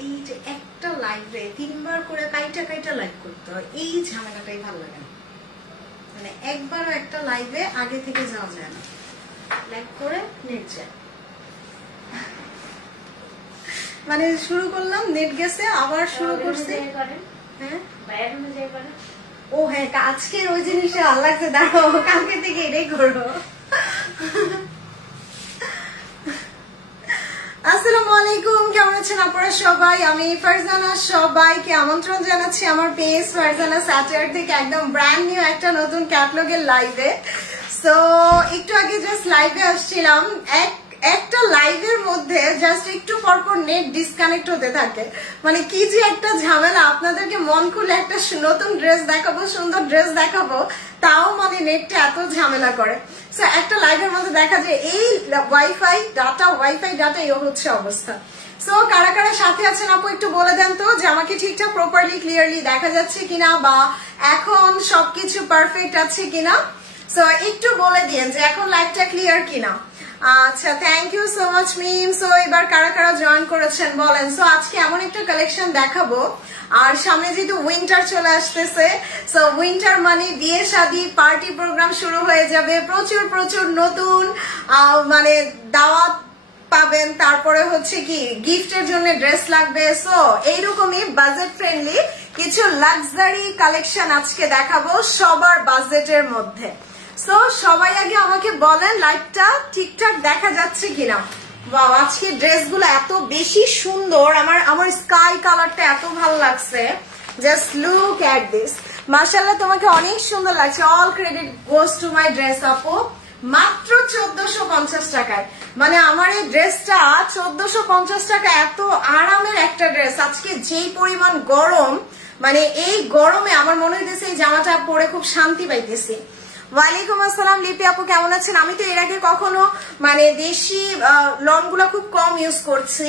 এই যে একটা লাইভে 3 বার করে কাইটা লাইভ করতে হয়, এই ঝামেলাটাই ভালো লাগে না। মানে একবারও একটা লাইভে আগে থেকে যাওয়া যায় না, লাইভ করে নেট যায়। মানে শুরু করলাম, নেট গেছে, আবার শুরু করছি। হ্যাঁ ও হ্যাঁ, আজকের ওই জিনিসটা ভালো লাগছে, দাঁড়াও কালকে থেকে এটাই করো। আসসালামু আলাইকুম, কেমন আছেন আপনারা সবাই? আমি ফারজানা, সবাইকে আমন্ত্রণ জানাচ্ছি আমার পেজ ফারজানা স্যাটার থেকে একদম ব্র্যান্ড নিউ একটা নতুন ক্যাটালগের লাইভে। সো একটু আগে জাস্ট লাইভে আসছিলাম, একটা লাইভের মধ্যে জাস্ট একটু পরপর নেট ডিসকানেক্ট হতে থাকে। মানে কি যে একটা ঝামেলা, আপনাদেরকে মন খুলে একটা নতুন ড্রেস দেখাবো, সুন্দর ড্রেস দেখাবো, তাও মানে নেটটা এত ঝামেলা করে। সো একটা লাইভের মধ্যে দেখা যায় এই ওয়াইফাই ডাটা এই হচ্ছে অবস্থা। সো কারা কারা সাথে আছেন আপু একটু বলে দেন তো, যে আমাকে ঠিকঠাক প্রপারলি ক্লিয়ারলি দেখা যাচ্ছে কিনা, বা এখন সবকিছু পারফেক্ট আছে কিনা। সো একটু বলে দিন যে এখন লাইভটা ক্লিয়ার কিনা। আচ্ছা, thank you so much Mim. So এবার কারা কারা জয়েন করেছেন বলেন। সো আজকে এমন একটা কালেকশন দেখাবো, আর সামনে যেহেতু উইন্টার চলে আসতেছে, সো উইন্টার মানে বিয়ে শাদী পার্টি প্রোগ্রাম শুরু হয়ে যাবে, প্রচুর প্রচুর নতুন মানে দাওয়াত পাবেন, তারপরে হচ্ছে কি গিফটের জন্য ড্রেস লাগবে। সো এইরকমই বাজেট ফ্রেন্ডলি কিছু লাক্সারি কালেকশন আজকে দেখাবো সবার বাজেটের মধ্যে। সো সবাই আগে আমাকে বলেন লাইভটা ঠিকঠাক দেখা যাচ্ছে কিনা। বাহ, আজকে ড্রেসগুলো এত বেশি সুন্দর, আমার স্কাই কালারটা এত ভালো লাগছে। জাস্ট লুক এট দিস, মাশাআল্লাহ তোমাকে অনেক সুন্দর লাগছে। All credit goes to my dress আপু, মাত্র 1450 টাকায়। মানে আমার এই ড্রেসটা 1450 টাকা, এত আরামের একটা ড্রেস। আজকে যেই পরিমাণ গরম, মানে এই গরমে আমার মনে হইতেছে এই জামাটা পরে খুব শান্তি পাইতেছি। ওয়ালাইকুম আসসালাম লিপি আপু, কেমন আছেন? আমি তো এর আগে কখনো মানে দেশি লন গুলা খুব কম ইউজ করছি,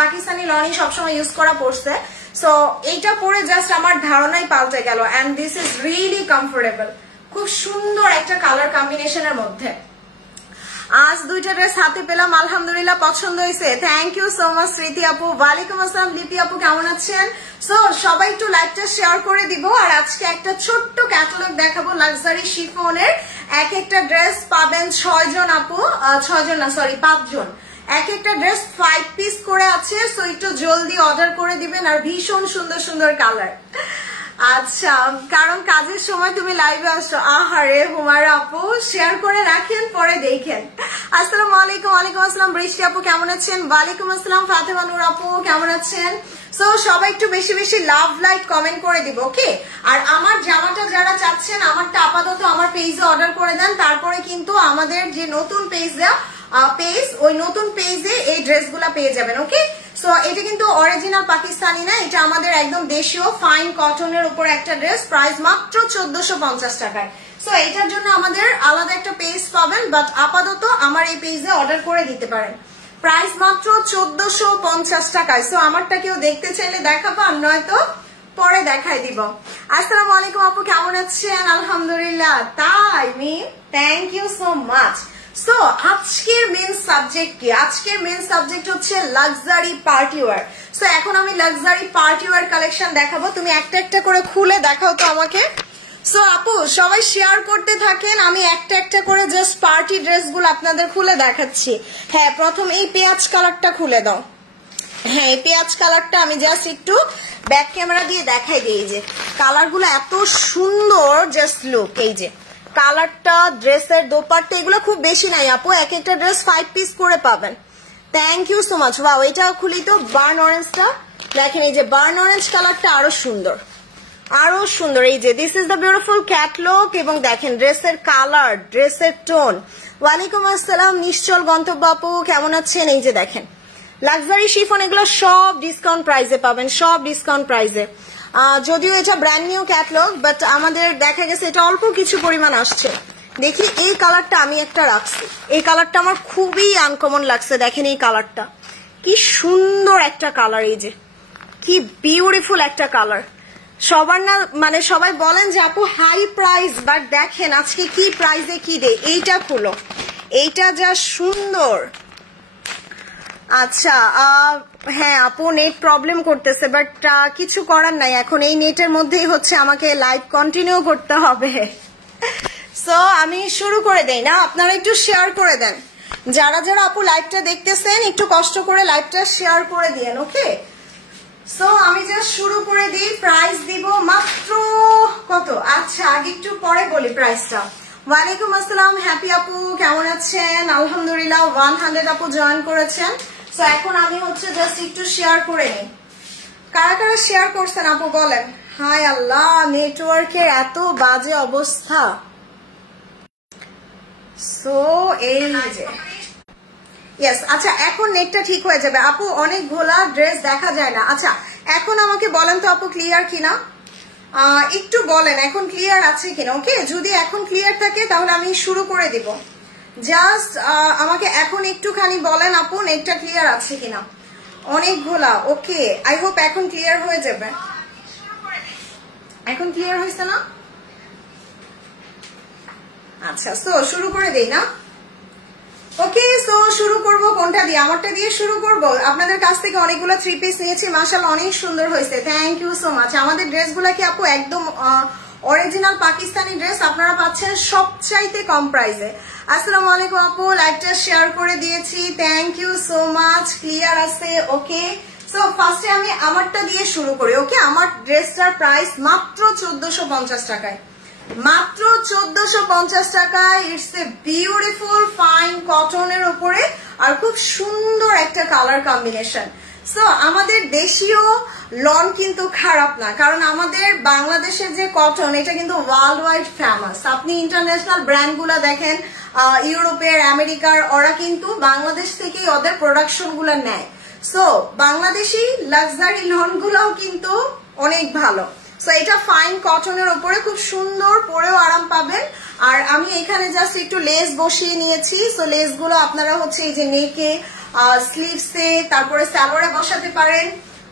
পাকিস্তানি লনই সবসময় ইউজ করা পড়ছে। সো এইটা পরে জাস্ট আমার ধারণাই পাল্টে গেল। And this is really comfortable, খুব সুন্দর একটা কালার কম্বিনেশনের মধ্যে। আজ দুইটা ড্রেস হাতে পেলাম, আলহামদুলিল্লাহ পছন্দ হয়েছে। থ্যাংক ইউ সো মাচ স্মৃতি আপু। ওয়ালাইকুম আসসালাম লিপি আপু, কেমন আছেন? সো সবাই একটু লাইভটা শেয়ার করে দিব। আর আজকে একটা ছোট্ট ক্যাটালগ দেখাবো লাক্সারি শিফনের। এক একটা ড্রেস পাবেন 6 জন আপু, 6 জন না সরি 5 জন। এক একটা ড্রেস 5 পিস করে আছে। সো একটু জলদি অর্ডার করে দিবেন, আর ভীষণ সুন্দর সুন্দর কালার। আচ্ছা, কারণ কাজের সময় তুমি লাইভে আসছো। আহারে হুমায়রা আপু, শেয়ার করে রাখেন, পরে দেখেন। আসসালামু আলাইকুম। ওয়ালাইকুম আসসালাম বৃষ্টি আপু, কেমন আছেন? ওয়ালাইকুম আসসালাম ফাতেমা নূর আপু, কেমন আছেন? সো সবাই একটু বেশি বেশি লাভ লাইক কমেন্ট করে দিব, ওকে? আর আমার জামাটা যারা চাচ্ছেন, আমারটা আপাতত আমার পেজে অর্ডার করে দেন, তারপরে কিন্তু আমাদের যে নতুন পেজ ওই নতুন পেজে এই ড্রেসগুলা পেয়ে যাবেন, ওকে? সো এটা কিন্তু অরিজিনাল পাকিস্তানি না, এটা আমাদের একদম দেশীয় ফাইন কটনের উপর একটা ড্রেস, প্রাইস মাত্র 1450 টাকায়। সো এটার জন্য আমাদের আলাদা একটা পেজ পাবেন, বাট আপাতত আমার এই পেজে অর্ডার করে দিতে পারেন। প্রাইস মাত্র 1450 টাকায়। সো আমারটা কেউ দেখতে চাইলে দেখাবো, আর নয়তো পরে দেখাই দিব। আসসালামু আলাইকুম আপু, কেমন আছেন? আলহামদুলিল্লাহ। তাই মি, thank you so much. So আজকের মেন সাবজেক্ট কি? আজকের মেন সাবজেক্ট হচ্ছে লাক্সারি পার্টি ওয়্যার। সো এখন আমি লাক্সারি পার্টি ওয়্যার কালেকশন দেখাবো, তুমি একটা একটা করে খুলে দেখাও তো আমাকে। সো আপু সবাই শেয়ার করতে থাকেন, আমি একটা একটা করে জাস্ট পার্টি ড্রেস গুলো আপনাদের খুলে দেখাচ্ছি। হ্যাঁ, প্রথম এই পেঁয়াজ কালারটা খুলে দাও। হ্যাঁ, এই পেঁয়াজ কালারটা আমি জাস্ট একটু ব্যাক ক্যামেরা দিয়ে দেখাই দিই। এই যে কালার গুলো এত সুন্দর, জাস্ট লুক। এই যে কালারটা, ড্রেসের দোপাট্টা, এগুলো খুব বেশি নাই আপু, এক একটা ড্রেস 5 পিস করে পাবেন। Thank you so much. Wow, এটা খুলি তো বার্ন অরেঞ্জটা দেখেন। এই যে বার্ন অরেঞ্জ কালারটা আরো সুন্দর, আরো সুন্দর। এই যে this is the beautiful catalogue, এবং দেখেন ড্রেসের কালার, ড্রেসের টোন। ওয়ালাইকুম আসসালাম নিশ্চল গন্তব্য আপু, কেমন আছেন? এই যে দেখেন লাক্সারি শিফন, এগুলো সব ডিসকাউন্ট প্রাইসে পাবেন, সব ডিসকাউন্ট প্রাইসে। যদিও এটা ব্র্যান্ড নিউ ক্যাটলগ, বাট আমাদের দেখা গেছে এটা অল্প কিছু পরিমাণ আসছে। দেখি এই কালারটা আমি একটা রাখছি, এই কালারটা আমার খুবই আনকমন লাগছে। দেখেন এই কালারটা কি সুন্দর একটা কালার, এই যে কি বিউটিফুল একটা কালার। সবার না মানে সবাই বলেন যে আপু হাই প্রাইস, বাট দেখেন আজকে কি প্রাইসে কি দেয়। এইটা খুলো, এইটা যা সুন্দর। আচ্ছা, হ্যাঁ আপু নেট প্রবলেম করতেছে, বাট কিছু করার নাই, এখন এই নেটের মধ্যেই হচ্ছে আমাকে লাইভ কন্টিনিউ করতে হবে। সো আমি শুরু করে দেই না, আপনারা একটু শেয়ার করে দেন, যারা যারা আপু লাইভটা দেখতেছেন একটু কষ্ট করে লাইভটা শেয়ার করে দিয়েন, ওকে। সো আমি জাস্ট শুরু করে দিই, প্রাইস দিব মাত্র কত, আচ্ছা আগে একটু পরে বলি প্রাইসটা। ওয়ালাইকুম আসসালাম হ্যাপি আপু, কেমন আছেন? আলহামদুলিল্লাহ 100 আপু জয়েন করেছেন। সো এখন আমি হচ্ছে জাস্ট একটু শেয়ার করে নিই, কারা কারা শেয়ার করছেন আপু বলেন। হায় আল্লাহ, নেটওয়ার্কের এত বাজে অবস্থা। সো এই যে ইয়েস, আচ্ছা এখন নেটটা ঠিক হয়ে যাবে আপু, অনেক ঘোলা ড্রেস দেখা যায় না। আচ্ছা এখন আমাকে বলেন তো আপু ক্লিয়ার কিনা, একটু বলেন এখন ক্লিয়ার আছে কিনা, ওকে। যদি এখন ক্লিয়ার থাকে তাহলে আমি শুরু করে দিব, জাস্ট আমাকে এখন একটুখানি বলেন আপু নেটটা ক্লিয়ার আছে কিনা। অনেক ঘোলা, ওকে, আই হোপ এখন ক্লিয়ার হয়ে যাবে। এখন ক্লিয়ার হয়েছে না? আচ্ছা সো শুরু করে দেই না, ওকে। সো শুরু করব কোনটা দিয়ে, আমারটা দিয়ে শুরু করব। আপনাদের কাছ থেকে অনেকগুলো 3 পিস নিয়েছি, মাশাআল্লাহ অনেক সুন্দর হয়েছে, থ্যাংক ইউ সো মাচ। আমাদের ড্রেসগুলো কি আপু একদম অরিজিনাল পাকিস্তানি ড্রেস আপনারা পাচ্ছেন সবচাইতে কম প্রাইসে। আসসালামু আলাইকুম আপু, লাইভটা শেয়ার করে দিয়েছি, thank you so much, clear আছে, ওকে। সো ফার্স্টে আমি আমারটা দিয়ে শুরু করি, ওকে। আমার ড্রেসটার প্রাইস মাত্র 1450 টাকায়, মাত্র 1450 টাকায়। ইটস এ বিউটিফুল ফাইন কটনের উপরে আর খুব সুন্দর একটা কালার কম্বিনেশন। সো আমাদের দেশীয় লন কিন্তু খারাপ না, কারণ আমাদের বাংলাদেশের যে কটন এটা কিন্তু ওয়ার্ল্ড ওয়াইড ফেমাস। আপনি ইন্টারন্যাশনাল ব্র্যান্ডগুলো দেখেন, ইউরোপের আমেরিকার, ওরা কিন্তু বাংলাদেশ থেকেই ওদের প্রোডাকশন গুলো নেয়। সো বাংলাদেশি লাক্সারি লন গুলাও কিন্তু অনেক ভালো। সো এটা ফাইন কটনের উপরে খুব সুন্দর, পরেও আরাম পাবেন। আর আমি এখানে জাস্ট একটু লেস বসিয়ে নিয়েছি। সো লেস গুলো আপনারা হচ্ছে এই যে নেকে, স্লিভসে, তারপরে সালোয়ারে বসাতে পারেন।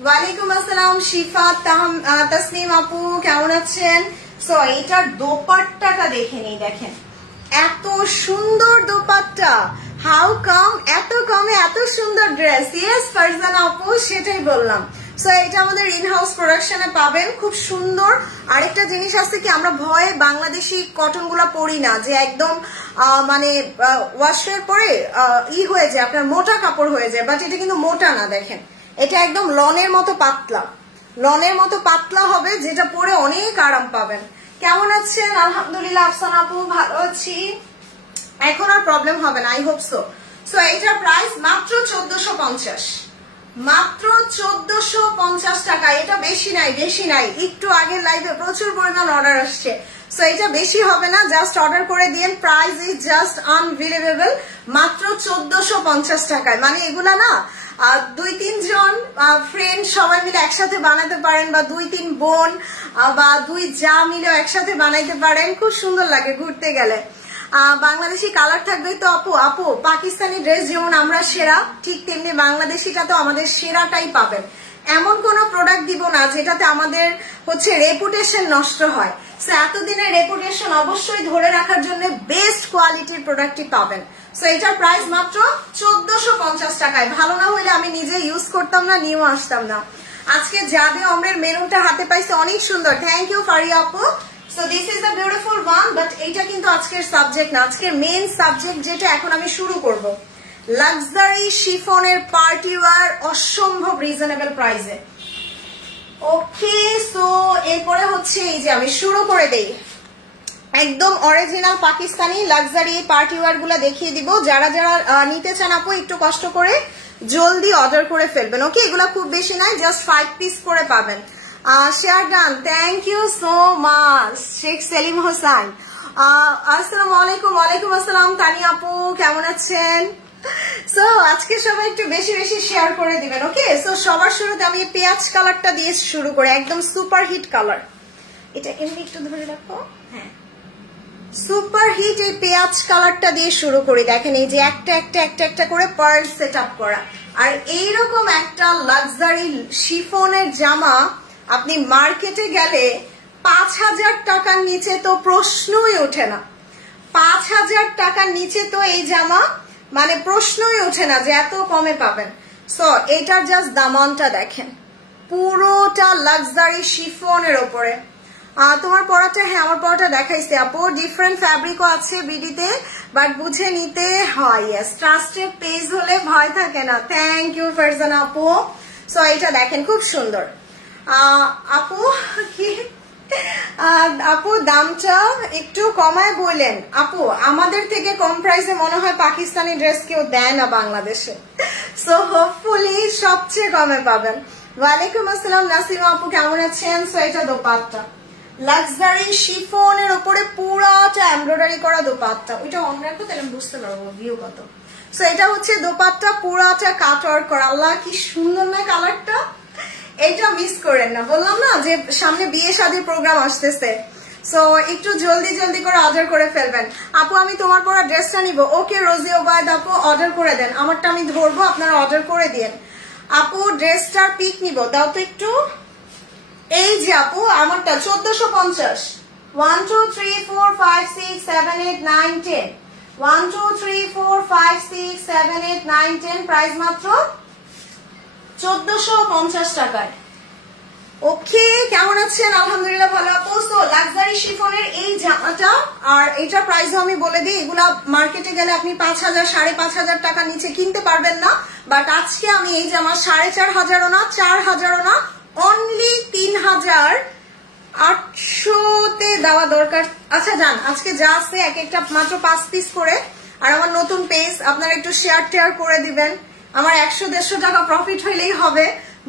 ওয়ালাইকুম আসসালাম শিফা তাসনিম আপু, কেমন আছেন? সো এটার দোপাট্টাটা দেখে নিই, দেখেন এত সুন্দর দোপাট্টা, হাউ কাম এত কমে এত সুন্দর ড্রেস। ইয়েস ফারজানা আপু, সেটাই বললাম। সো এটা আমাদের ইনহাউস প্রোডাকশনে পাবেন, খুব সুন্দর। আরেকটা জিনিস আছে কি, আমরা ভয়ে বাংলাদেশি কটন গুলা পরি না, যে একদম মানে ওয়াশের পরে হয়ে যায়, আপনার মোটা কাপড় হয়ে যায়, বাট এটা কিন্তু মোটা না, দেখেন এটা একদম লনের মতো পাতলা, লনের মতো পাতলা হবে, যেটা পরে অনেক আরাম পাবেন। কেমন আছেন? আলহামদুলিল্লাহ আফসানা আপু ভালো আছি, এখন আর প্রবলেম হবে না, আই হোপ সো। সো এটার প্রাইস মাত্র 1450, মাত্র 1450 টাকা। এটা বেশি নাই, বেশি নাই, একটু আগের লাইভে প্রচুর পরিমাণ অর্ডার আসছে। সো এটা বেশি হবে না, জাস্ট অর্ডার করে দিন, প্রাইস ইজ জাস্ট আনবিলিভেবল, মাত্র 1450 টাকায়। মানে এগুলা না 2-3 জন ফ্রেন্ড সবাই মিলে একসাথে বানাতে পারেন, বা 2-3 বোন বা 2 যা মিলেও একসাথে বানাইতে পারেন, খুব সুন্দর লাগে ঘুরতে গেলে। বাংলাদেশি কালার থাকবে তো আপু। আপু পাকিস্তানি ড্রেস যেমন আমরা সেরা, ঠিক তেমনি বাংলাদেশিটা তো আমাদের সেরাটাই পাবেন। এমন কোন প্রোডাক্ট দিব না যেটাতে আমাদের হচ্ছে রেপুটেশন নষ্ট হয়। সো এতদিনের রেপুটেশন অবশ্যই ধরে রাখার জন্য বেস্ট কোয়ালিটির প্রোডাক্টই পাবেন। সো এটার প্রাইস মাত্র 1450 টাকায়। ভালো না হইলে আমি নিজে ইউজ করতাম না, নিয়েও আসতাম না। আজকে জাদে অমরের মেরুনটা হাতে পাইছে, অনেক সুন্দর, থ্যাংক ইউ ফারিয়া আপু। So this is the beautiful one, but এটা কিন্তু আজকের সাবজেক্ট না, আজকের মেইন সাবজেক্ট যেটা এখন আমি শুরু করব, লাক্সারি শিফনের পার্টি ওয়্যার অসম্ভব রিজনেবল প্রাইসে। ওকে, সো এরপরে হচ্ছে এই যে আমি শুরু করে দেই, একদম original Pakistani luxury party wire গুলা দেখিয়ে দিব। যারা যারা নিতে চান আপু একটু কষ্ট করে জলদি অর্ডার করে ফেলবেন, ওকে। এগুলা খুব বেশি নাই, জাস্ট 5 পিস করে পাবেন। Share done, thank you so much. Sheikh Selim Hossain, আসসালামু আলাইকুম। ওয়ালাইকুম আসসালাম তানি আপু, কেমন আছেন? সো আজকে সবাই একটু বেশি বেশি শেয়ার করে দিবেন, ওকে। সো সবার শুরুতে আমি পেঁয়াজ কালারটা দিয়ে শুরু করি, একদম সুপার হিট কালার। এটা এমনি একটু ধরে রাখো, হ্যাঁ সুপার হিট এই পেঁয়াজ কালারটা দিয়ে শুরু করি। দেখেন এই যে একটা একটা একটা একটা করে পার্ল সেট আপ করা, আর এইরকম একটা লাক্সারি শিফনের জামা আপনি মার্কেটে গেলে 5000 টাকার নিচে তো প্রশ্নই ওঠে না। 5000 টাকার নিচে তো এই জামা মানে প্রশ্নই ওঠে না যে এত কমে পাবেন। সো এটার জাস্ট দামানটা দেখেন, পুরোটা লাক্সারি শিফনের ওপরে। তোমার পরাটা, হ্যাঁ আমার পরাটা দেখাইছে আপু, ডিফারেন্ট ফ্যাব্রিকও আছে বিডিতে, বাট বুঝে নিতে হয়। ইয়েস, ট্রাস্টেড পেজ হলে ভয় থাকে না। থ্যাংক ইউ ফারজানা আপু। সো এটা দেখেন খুব সুন্দর। আপু কি আপু দামটা একটু কমায় বললেন। আপু আমাদের থেকে কম প্রাইসে মনে হয় পাকিস্তানি ড্রেস কেউ দেয় না বাংলাদেশে, সো হোপফুলি সবচেয়ে কমে পাবেন। ওয়ালাইকুম আসসালাম নাসিমা আপু, কেমন আছেন? সো এটা দোপাট্টা, লাক্সারি শিফনের উপরে পুরাটা এমব্রয়ডারি করা দোপাট্টা। ওইটা অন রাখবো তাহলে আমি বুঝতে পারবো ভিউ কত। সো এটা হচ্ছে দোপাট্টা, পুরাটা কাট ওয়ার্ক করা। আল্লাহ কি সুন্দর না কালারটা, এটা মিস করেন না। বললাম না যে সামনে বিয়ে শাদীর প্রোগ্রাম আসতেছে, সো একটু জলদি জলদি করে অর্ডার করে ফেলবেন। আপু আমি তোমার পরা ড্রেসটা নিব। ওকে রোজি ওবায়দ আপু অর্ডার করে দেন, আমারটা আমি ধরবো, আপনারা অর্ডার করে দিন। আপু ড্রেসটার পিক নিব, দাও তো একটু। এই যে আপু আমারটা 1450। 1 2 3 4 5 6 7 8 9 10, 1 2 3 4 5 6 7 8 9 10, প্রাইস মাত্র 1450 টাকায়। ওকে, কেমন আছেন? আলহামদুলিল্লাহ ভালো আপু। সো লাক্সারি শিফনের এই জামাটা, আর এটা প্রাইস আমি বলে দিই, এগুলা মার্কেটে গেলে আপনি 5000 5500 টাকা নিচে কিনতে পারবেন না, বাট আজকে আমি এই জামা 4500 না 4000 না অনলি 3800-তে দেওয়া দরকার। আচ্ছা যান, আজকে যা আছে এক একটা মাত্র 5 পিস করে, আর আমার নতুন পেজ আপনারা একটু শেয়ার টেয়ার করে দিবেন। আমার 100-150 টাকা প্রফিট হইলেই হবে।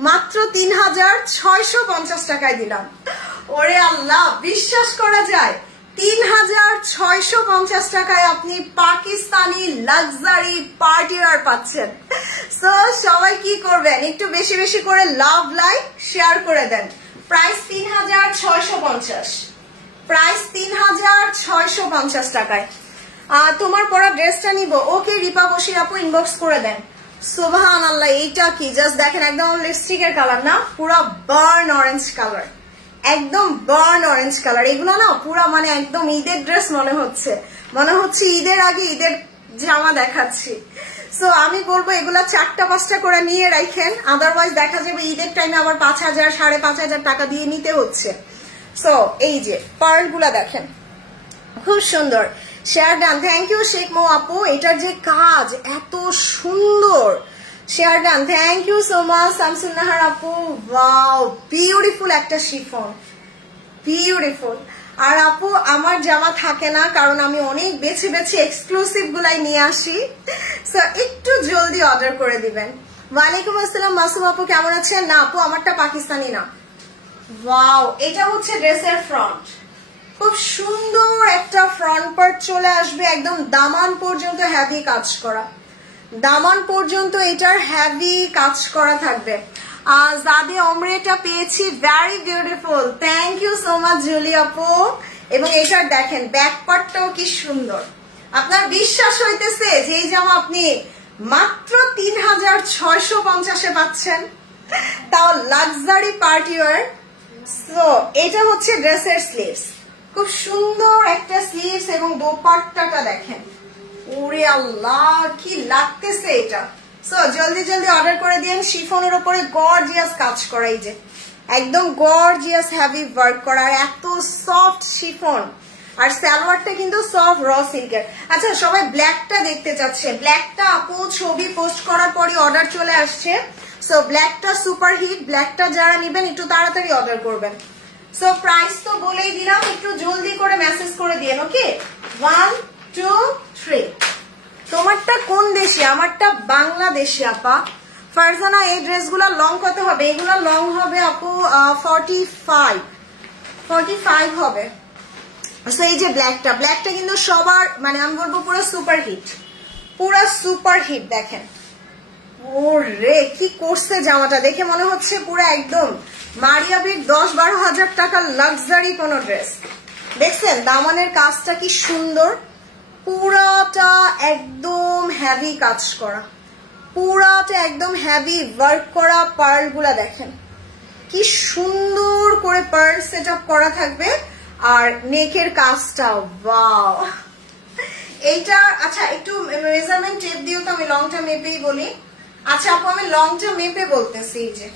মাত্র 3650 টাকায় দিলাম। ওরে আল্লাহ, বিশ্বাস করা যায় 3650 টাকায় আপনি পাকিস্তানি লাক্সারি পার্টিওয়ার পাচ্ছেন। সো সবাই কি করবেন, একটু বেশি বেশি করে লাভ লাইক শেয়ার করে দেন। প্রাইস 3650, প্রাইস 3650 টাকায়। তোমার পরা ড্রেসটা নিব। ওকে রিপা বসির আপু ইনবক্স করে দেন। সুবহানাল্লাহ, এইটা কি জাস্ট দেখেন, একদম লিপস্টিকের কালার না, পুরো বার্ন অরেঞ্জ কালার, একদম বার্ন অরেঞ্জ কালার। এগুলো না পুরা মানে একদম ঈদের ড্রেস মনে হচ্ছে ঈদের আগে ঈদের জামা দেখাচ্ছি। সো আমি বলবো এগুলা 4টা-5টা করে নিয়ে রাখেন, আদারওয়াইজ দেখা যাবে ঈদের টাইমে আবার 5000 5500 টাকা দিয়ে নিতে হচ্ছে। সো এই যে পার্ল গুলা দেখেন খুব সুন্দর। Share done, thank you Sheikh Mo আপু, এটার যে কাজ এত সুন্দর। Share done, thank you so much Shamsun Nahar আপু। ওয়াও, বিউটিফুল একটা শিফন, বিউটিফুল। আর আপু আমার জামা থাকে না, কারণ আমি অনেক বেছে বেছে এক্সক্লুসিভ গুলাই নিয়ে আসি, সো একটু জলদি অর্ডার করে দিবেন। ওয়ালাইকুম আসসালাম মাসুম আপু, কেমন আছেন? না আপু আমারটা পাকিস্তানি না। ওয়াও, এটা হচ্ছে ড্রেসের ফ্রন্ট, খুব সুন্দর একটা ফ্রন্ট পার্ট চলে আসবে, একদম দামান পর্যন্ত হ্যাভি কাজ করা, দামান পর্যন্ত এটার হ্যাভি কাজ করা থাকবে। জাদে ওমরেটা পেয়েছি, very beautiful, thank you so much Julie আপু। এবং এটার দেখেন ব্যাক পার্টটাও কি সুন্দর। আপনার বিশ্বাস হইতেছে যে এই জামা আপনি মাত্র 3650-এ পাচ্ছেন, তাও লাক্সারি পার্টি ওয়্যার। সো এটা হচ্ছে ড্রেসের স্লিভস, খুব সুন্দর একটা স্লিভস, এবং দোপাট্টাটা দেখেন, ওরে আল্লাহ কি লাগতেছে এটা। সো জলদি জলদি অর্ডার করে দিন। শিফনের উপরে গর্জিয়াস কাজ করা, এই যে একদম গর্জিয়াস হ্যাভি ওয়ার্ক করা, এত সফট শিফন, আর সালোয়ারটা কিন্তু সফট র সিল্কের। আচ্ছা সবাই ব্ল্যাকটা দেখতে চাচ্ছে, ব্ল্যাকটা আপু ছবি পোস্ট করার পরই অর্ডার চলে আসছে। সো ব্ল্যাকটা সুপার হিট, ব্ল্যাকটা যারা নেবেন একটু তাড়াতাড়ি অর্ডার করবেন। সো প্রাইস তো বলেই দিলাম, একটু জলদি করে মেসেজ করে দিন। ওকে, 1 2 3। তোমারটা কোন দেশে? আমারটা বাংলাদেশি আপা। ফারজানা এই ড্রেসগুলো লং কত হবে? এগুলো লং হবে আপু 45 হবে। সো এই যে ব্ল্যাকটা, ব্ল্যাকটা কিন্তু সবার মানে আমি বলবো পুরো সুপার হিট, পুরো সুপার হিট। দেখেন ওরে কি করছে জামাটা, দেখে মনে হচ্ছে পুরো একদম মারিয়াবির 10-12 হাজার টাকার লাক্সারি কোন ড্রেস। দেখছেন দামানের কাজটা কি সুন্দর, পুরাটা একদম হ্যাভি কাজ করা, পুরাটা একদম হ্যাভি ওয়ার্ক করা। পার্ল গুলা দেখেন কি সুন্দর করে পার্ল সেট আপ করা থাকবে, আর নেকের কাজটা ওয়াও। এইটা আচ্ছা একটু মেজারমেন্ট টেপ দিও তো, আমি লংটা মেপেই বলি। আচ্ছা আপু আমি লংটা মেপে বলতেছি, এই যে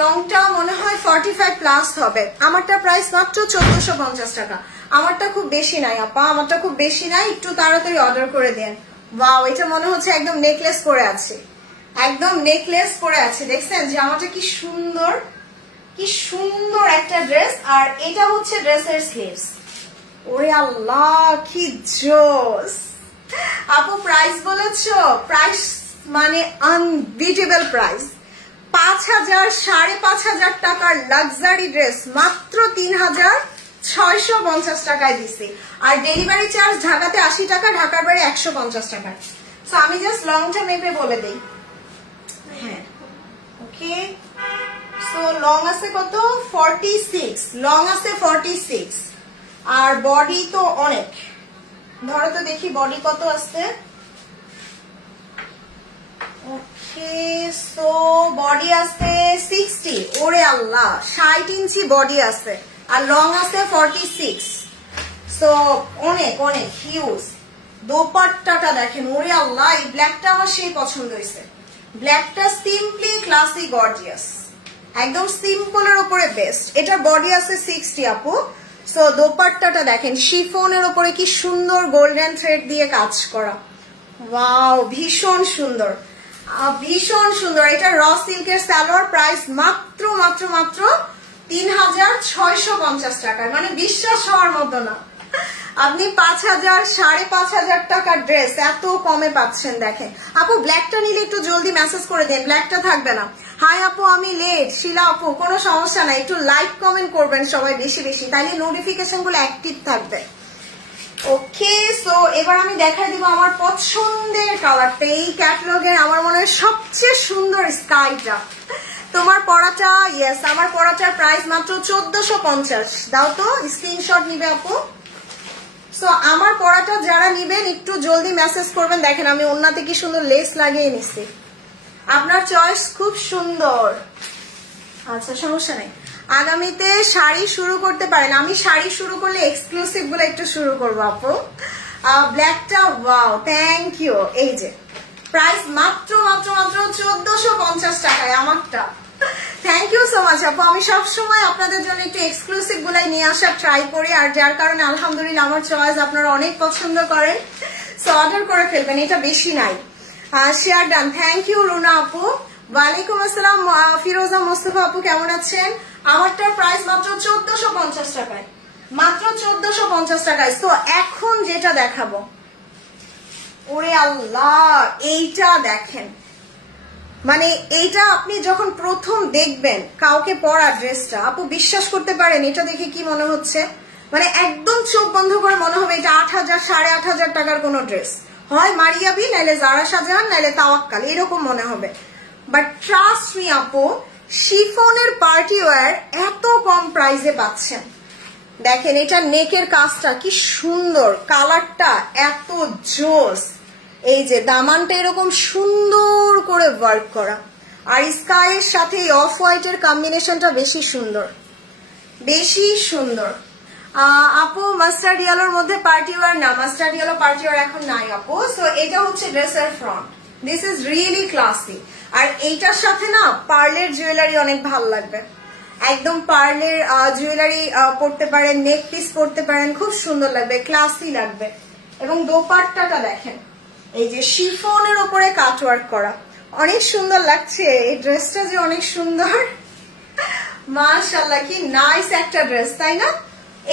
লংটা মনে হয় 45 প্লাস হবে। আমারটা প্রাইস মাত্র 1450 টাকা। আমারটা খুব বেশি নাই আপা, আমারটা খুব বেশি নাই, একটু তাড়াতাড়ি অর্ডার করে দেন। ওয়াও, এটা মনে হচ্ছে একদম নেকলেস পরে আছে, একদম নেকলেস পরে আছে। দেখছেন জামাটা কি সুন্দর, কি সুন্দর একটা ড্রেস। আর এটা হচ্ছে ড্রেসের স্লিভস। ওরে আল্লাহ কি জোস। আপু প্রাইস বলেছো, প্রাইস মানে আনবিটেবল প্রাইস। 5000 5500 টাকার লাক্সারি ড্রেস মাত্র 3650 টাকায় দিছি। আর ডেলিভারি চার্জ ঢাকাতে 80 টাকা, ঢাকার বাইরে 150 টাকা। সো আমি জাস্ট লংটা মেপে বলে দেই। হ্যাঁ ওকে, সো লং আছে কত 46, লং আছে 46। আর বডি তো অনেক, ধরো তো দেখি বডি কত আছে। ওকে সো বডি আছে 60। ওরে আল্লাহ 60 ইঞ্চি বডি আছে, আর লং আছে 46। সো অনেক অনেক হিউজ। দোপাট্টাটা দেখেন, ওরে আল্লাহ এই ব্ল্যাকটা আমার সেই পছন্দ হয়েছে। ব্ল্যাকটা সিম্পলি ক্লাসি গর্জিয়াস, একদম সিম্পলের উপরে বেস্ট। এটা বডি আছে 60 আপু। সো দোপাট্টাটা দেখেন, শিফনের উপরে কি সুন্দর গোল্ডেন থ্রেড দিয়ে কাজ করা। ওয়াও ভীষণ সুন্দর, ভীষণ সুন্দর। এটা র সিল্কের সালোয়ার, প্রাইস মাত্র মাত্র মাত্র 3650 টাকায়, মানে বিশ্বাস হওয়ার মতো না। আপনি 5000 5500 টাকার ড্রেস এত কমে পাচ্ছেন। দেখেন আপু ব্ল্যাকটা নিলে একটু জলদি মেসেজ করে দেন, ব্ল্যাকটা থাকবে না। হাই আপু আমি লেট। শিলা আপু কোনো সমস্যা নাই, একটু লাইক কমেন্ট করবেন সবাই বেশি বেশি, তাইলে নোটিফিকেশন গুলো অ্যাক্টিভ থাকবে। ওকে সো এবার আমি দেখাই দিব আমার পছন্দের কালারটা। এই ক্যাটালগের আমার মনে হয় সবচেয়ে সুন্দর স্কাইটা। তোমার পরাটা, ইয়েস আমার পরাটার প্রাইস মাত্র 1450। দাও তো স্ক্রিনশট নিবে আপু। সো আমার পরাটা যারা নিবেন একটু জলদি মেসেজ করবেন। দেখেন আমি ওন্নাতে কি সুন্দর লেস লাগিয়ে নিছি। আপনার চয়েস খুব সুন্দর। আচ্ছা সমস্যা নেই, আগামীতে শাড়ি শুরু করতে পারেন। আমি শাড়ি শুরু করলে এক্সক্লুসিভ গুলো একটু শুরু করবো আপু। ব্ল্যাকটা ওয়াও থ্যাংক ইউ। এই যে প্রাইস মাত্র মাত্র মাত্র 1450 টাকায় আমারটা। থ্যাংক ইউ সো মাচ আপু। আমি সবসময় আপনাদের জন্য একটু এক্সক্লুসিভ গুলাই নিয়ে আসার ট্রাই করি, আর যার কারণে আলহামদুলিল্লাহ আমার চয়েস আপনারা অনেক পছন্দ করেন। সো অর্ডার করে ফেলবেন, এটা বেশি নাই। Share done. Thank you Runa আপু। ওয়ালাইকুম আসসালাম ফিরোজা মোস্তফা আপু, কেমন আছেন? আমারটার প্রাইস মাত্র 1450 টাকায়, মাত্র 1450 টাকায়। তো এখন যেটা দেখাবো, ওরে আল্লাহ এইটা দেখেন, মানে এইটা আপনি যখন প্রথম দেখবেন কাউকে পরা ড্রেসটা, আপু বিশ্বাস করতে পারেন এটা দেখে কি মনে হচ্ছে, মানে একদম চোখ বন্ধ করে মনে হবে এটা 8000 8500 টাকার কোন ড্রেস। হয় মারিয়াবি, নাইলে জারা শাহজাহান, নাইলে তাওয়াক্কাল, এরকম মনে হবে। বাট ট্রাস্ট মি আপু, শিফনের পার্টি ওয়্যার এত কম প্রাইসে পাচ্ছেন। দেখেন এটা নেকের কাজটা কি সুন্দর, কালারটা এত জোস। এই যে দামানটা এরকম সুন্দর করে ওয়ার্ক করা, আর স্কাইয়ের সাথে অফ হোয়াইটের কম্বিনেশনটা বেশি সুন্দর, বেশি সুন্দর। আপু মাস্টার্ড ইয়েলোর মধ্যে পার্টি ওয়্যার না, মাস্টার্ড ইয়েলো পার্টি ওয়্যার এখন নাই আপু। সো এটা হচ্ছে ড্রেসের front, this is really classy. আর এইটার সাথে না পার্লের জুয়েলারি অনেক ভালো লাগবে, একদম পার্লের জুয়েলারি পরতে পারেন, নেক পিস পরতে পারেন, খুব সুন্দর লাগবে, ক্লাসি লাগবে। এবং দোপাট্টাটা দেখেন, এই যে শিফনের উপরে কাটওয়ার্ক করা, অনেক সুন্দর লাগছে। এই ড্রেসটা যে অনেক সুন্দর, মাশাআল্লাহ কি নাইস একটা ড্রেস, তাই না?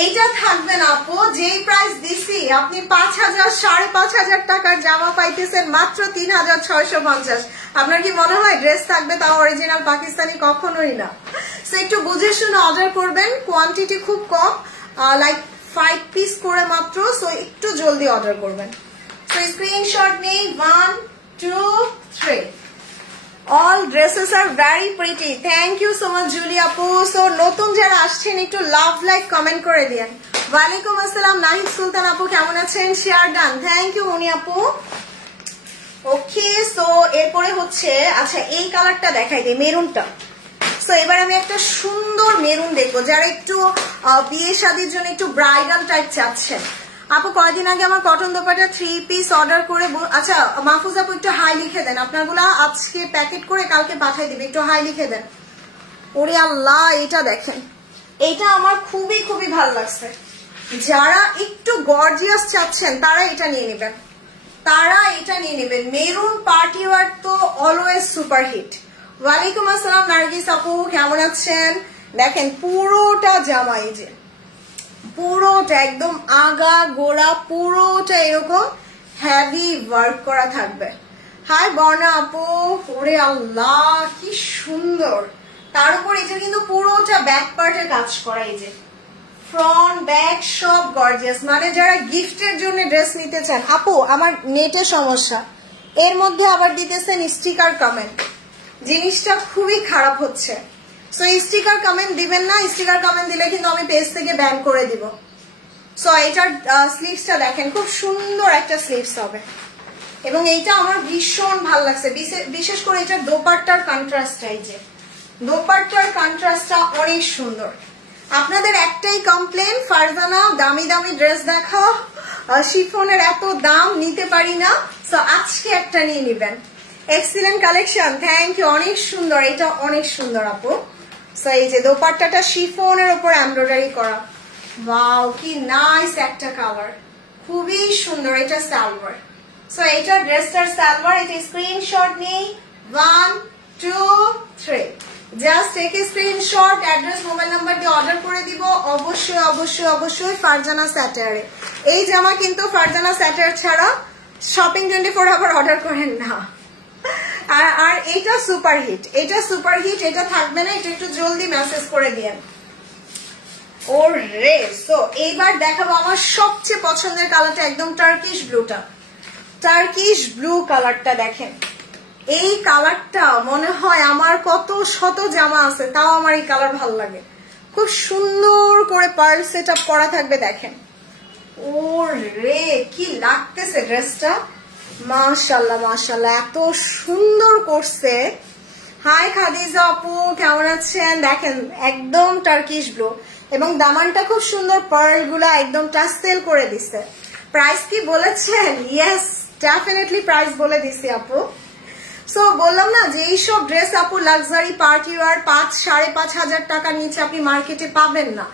এইটা থাকবে না আপু, যেই প্রাইস দিছি আপনি 5000 5500 টাকার জামা পাইতেছেন মাত্র 3650। আপনার কি মনে হয় ড্রেস থাকবে, তাও অরিজিনাল পাকিস্তানি? কখনোই না। সো একটু বুঝে শুনে অর্ডার করবেন, কোয়ান্টিটি খুব কম, লাইক 5 পিস করে মাত্র। সো একটু জলদি অর্ডার করবেন। সো স্ক্রিনশট নেই, 1 2 3। All dresses are very pretty. Thank you so much Julia আপু। সো নতুন যারা আসছেন একটু লাভ লাইক কমেন্ট করে দিন। ওয়ালাইকুম আসসালাম নাহিদ সুলতান আপু, কেমন আছেন? শেয়ার ডান, থ্যাংক ইউ উনি আপু। ওকে সো এরপরে হচ্ছে, আচ্ছা এই কালারটা দেখাই দিই, মেরুনটা। সো এবার আমি একটা সুন্দর মেরুন দেখবো, যারা একটু বিয়ে শাদীর জন্য একটু ব্রাইডাল টাইপ চাচ্ছেন। আপু কয়দিন আগে আমার কটন দোপাট্টা 3 পিস অর্ডার করে, আচ্ছা মাহফুজ আপু একটু হাই লিখে দেন, আপনারগুলা আজকে প্যাকেট করে কালকে পাঠিয়ে দিবে, একটু হাই লিখে দেন। ওরে আল্লাহ, এটা দেখেন, এটা আমার খুবই খুবই ভালো লাগছে। যারা একটু গর্জিয়াস চাচ্ছেন তারা এটা নিয়ে নেবেন, মেরুন পার্টি ওয়্যার তো অলওয়েজ সুপার হিট। ওয়ালাইকুম আসসালাম নার্গিস আপু, কেমন আছেন? দেখেন পুরোটা জামা, এই যে পুরোটা একদম আগা গোড়া পুরোটা এরকম হেভি ওয়ার্ক করা থাকবে। হাই বর্ণা আপু, ওরে আল্লাহ কি সুন্দর। তার উপর এটা কিন্তু পুরোটা ব্যাক পার্টের কাজ করা, এই যে ফ্রন্ট ব্যাক সব গর্জিয়াস। মানে যারা গিফটের জন্য ড্রেস নিতে চান, আপু আমার নেটের সমস্যা, এর মধ্যে আবার দিতেছেন স্টিকার কমেন্ট, জিনিসটা খুবই খারাপ হচ্ছে। সো স্টিকার কমেন্ট দিবেন না, স্টিকার কমেন্ট দিলে কিন্তু আমি পেজ থেকে ব্যান করে দিব। সো এটার স্লিভসটা দেখেন, খুব সুন্দর একটা স্লিভস হবে, এবং এইটা আমার ভীষণ ভালো লাগছে, বিশেষ করে এটার দোপাট্টার কন্ট্রাস্টটা, এই যে দোপাট্টার কন্ট্রাস্টটা অনেক সুন্দর। আপনাদের একটাই কমপ্লেন, ফারজানা দামি দামি ড্রেস দেখাও, শিফনের এত দাম নিতে পারি না, সো আজকে একটা নিয়ে নিবেন। এক্সিলেন্ট কালেকশন, থ্যাংক ইউ, অনেক সুন্দর, এটা অনেক সুন্দর আপু। সো এই যে দোপাট্টাটা শিফনের উপর এমব্রয়ডারি করা, ওয়াও কি নাইস একটা কালার, খুবই সুন্দর। এটা সালোয়ার, সো এটা ড্রেসটার সালোয়ার। এটা স্ক্রিনশট নেই, 1 2 3, just take a screenshot, address mobile number দিয়ে অর্ডার করে দিব। অবশ্যই অবশ্যই অবশ্যই ফারজানা স্যাটারে। এই জামা কিন্তু ফারজানা স্যাটার ছাড়া শপিং 24 আবার অর্ডার করেন না। আর এটা সুপার হিট, এটা সুপার হিট, এটা থাকবে না, এটা একটু জলদি মেসেজ করে দিয়েন। ওরে, সো এইবার দেখাবো আমার সবচেয়ে পছন্দের কালারটা, একদম টার্কিশ ব্লুটা, টার্কিশ ব্লু কালারটা দেখেন। এই কালারটা মনে হয় আমার কত শত জামা আছে, তাও আমার এই কালার ভালো লাগে। খুব সুন্দর করে পার্ল সেট আপ করা থাকবে, দেখেন। ওরে কি লাগতেছে ড্রেসটা, মাশাআল্লাহ মাশাআল্লাহ, এত সুন্দর করছে। হাই খাদিজা আপু, কেমন আছেন? দেখেন একদম টার্কিশ ব্লু, এবং দামানটা খুব সুন্দর, পার্ল গুলা একদম টাসেল করে দিছে। প্রাইস কি বলেছেন? ইয়েস, ডেফিনেটলি প্রাইস বলে দিছি আপু। সো বললাম না যে এইসব ড্রেস আপু লাক্সারি পার্টি ওয়্যার 5-5.5 হাজার টাকার নিচে আপনি মার্কেটে পাবেন না,